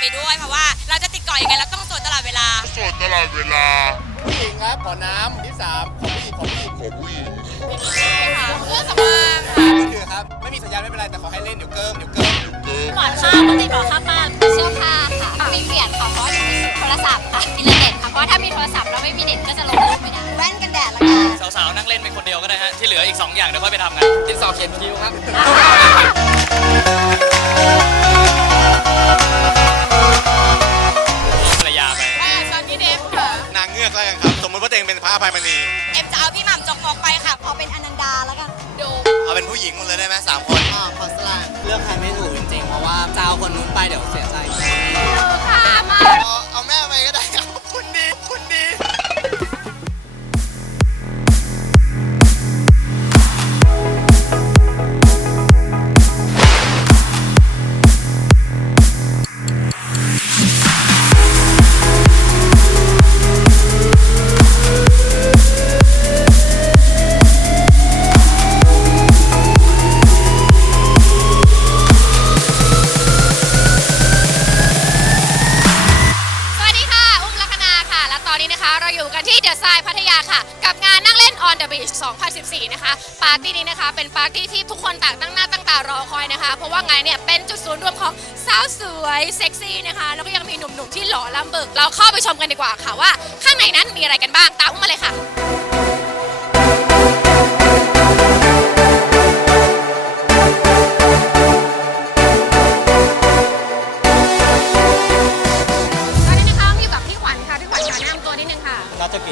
ไปด้วย เพราะว่าเราจะติดเกาะยังไงเราต้องโสดตลอดเวลา โสดตลอดเวลา ผู้หญิงครับขอน้ำที่สามขอผู้หญิงขอผู้หญิงขอผู้หญิงใช่ค่ะเครื่องสำอางค่ะนี่คือครับ ไม่มีสัญญาณไม่เป็นไรแต่ขอให้เล่นเดี๋ยวเกิมเดี๋ยวเกิมเกินหมอนข้าวปกติหมอนข้าวบ้านเสื้อผ้าค่ะมีเปลี่ยนค่ะเพราะว่ามีโทรศัพท์ค่ะอินเทอร์เน็ตค่ะเพราะว่าถ้ามีโทรศัพท์แล้วไม่มีเน็ตก็จะลงรูปไม่ได้แว่นกันแดดละกันสาวๆนั่งเล่นเป็นคนเดียวก็ได้ฮะที่เหลืออีก 2 อย่างเดี๋ยวค่อยไปทำกันดินสอเขียนคิ้วครับ หญิงหมดเลยได้ไหมสามคนอ๋อขอสละเลือกใครไม่ถูกจริงๆ เพราะว่าจะเอาคนนู้นไปเดี๋ยวเสียใจค่ะมา เอาเอาแม่ไปก็ Beach 2014 นะคะ ปาร์ตี้นี้นะคะ เป็นปาร์ตี้ที่ทุกคนต่างตั้งหน้าตั้งตารอคอยนะคะ เพราะว่างานเนี่ยเป็นจุดศูนย์รวมของสาวสวยเซ็กซี่นะคะ แล้วก็ยังมีหนุ่มๆที่หล่อล้ำเบิก เราเข้าไปชมกันดีกว่าค่ะว่า ข้างในนั้นมีอะไรกันบ้าง ตามอุ้มมาเลยค่ะ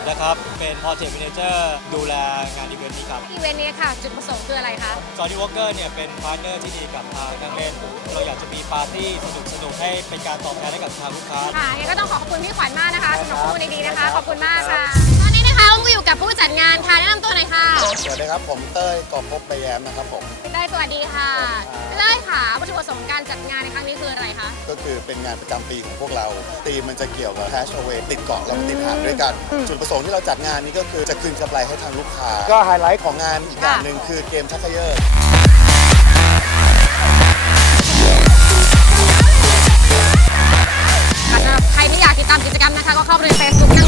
นักธุรกิจนะครับ เป็น Project Manager ดูแลงานอีเวนต์นี้ครับ อีเวนต์นี้ค่ะ จุดประสงค์คืออะไรคะจอร์ดี้วอ k เกอร์เนี่ยเป็นพาร์ทเนอร์ที่ดีกับทางนักเล่นเราอยากจะมีปาร์ตี้สนุกสนุกๆให้เป็นการตอบแทนให้กับทางลูกค้า ค่ะยังไงก็ต้องขอขอบคุณพี่ขวัญมากนะคะสำหรับข้อมูลดีๆนะคะ ขอบคุณมากค่ะ มก็อยู่กับผู้จัดงานค่ะแนะนำตัวหน่อยค่ะสวัสดีครับผมเต้ยกอบพบไปแย้มนะครับผม พี่เต้ยสวัสดีค่ะพี่เต้ยค่ะวัตถุประสงค์การจัดงานในครั้งนี้คืออะไรคะ ก็คือเป็นงานประจำปีของพวกเราธีมมันจะเกี่ยวกับ Hash Away ติดเกาะเราติดหาดด้วยกัน จุดประสงค์ที่เราจัดงานนี้ก็คือจะคืนกำไรให้ทางลูกค้า ก็ไฮไลท์ของงานอีกอย่างหนึ่งคือเกมชักเขยอค่ะสำหรับใครที่อยากติดตามกิจกรรมนะคะ ก็เข้าไปใน Facebook นั่ง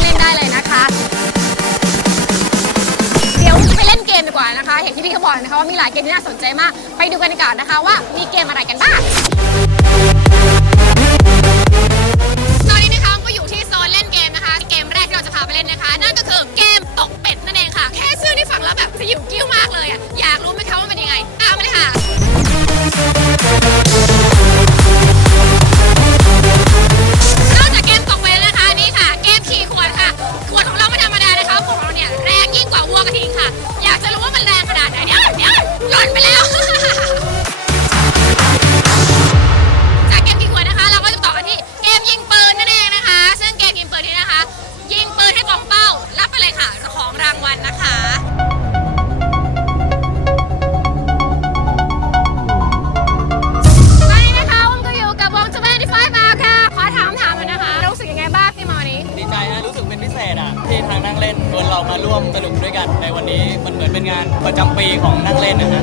เล่นได้เลยนะคะ เขาบอกนะคะว่ามีหลายเกมที่น่าสนใจมาก ไปดูกันดีกว่านะคะว่ามีเกมอะไรกันบ้างำปีของนั่งเล่นนะฮะ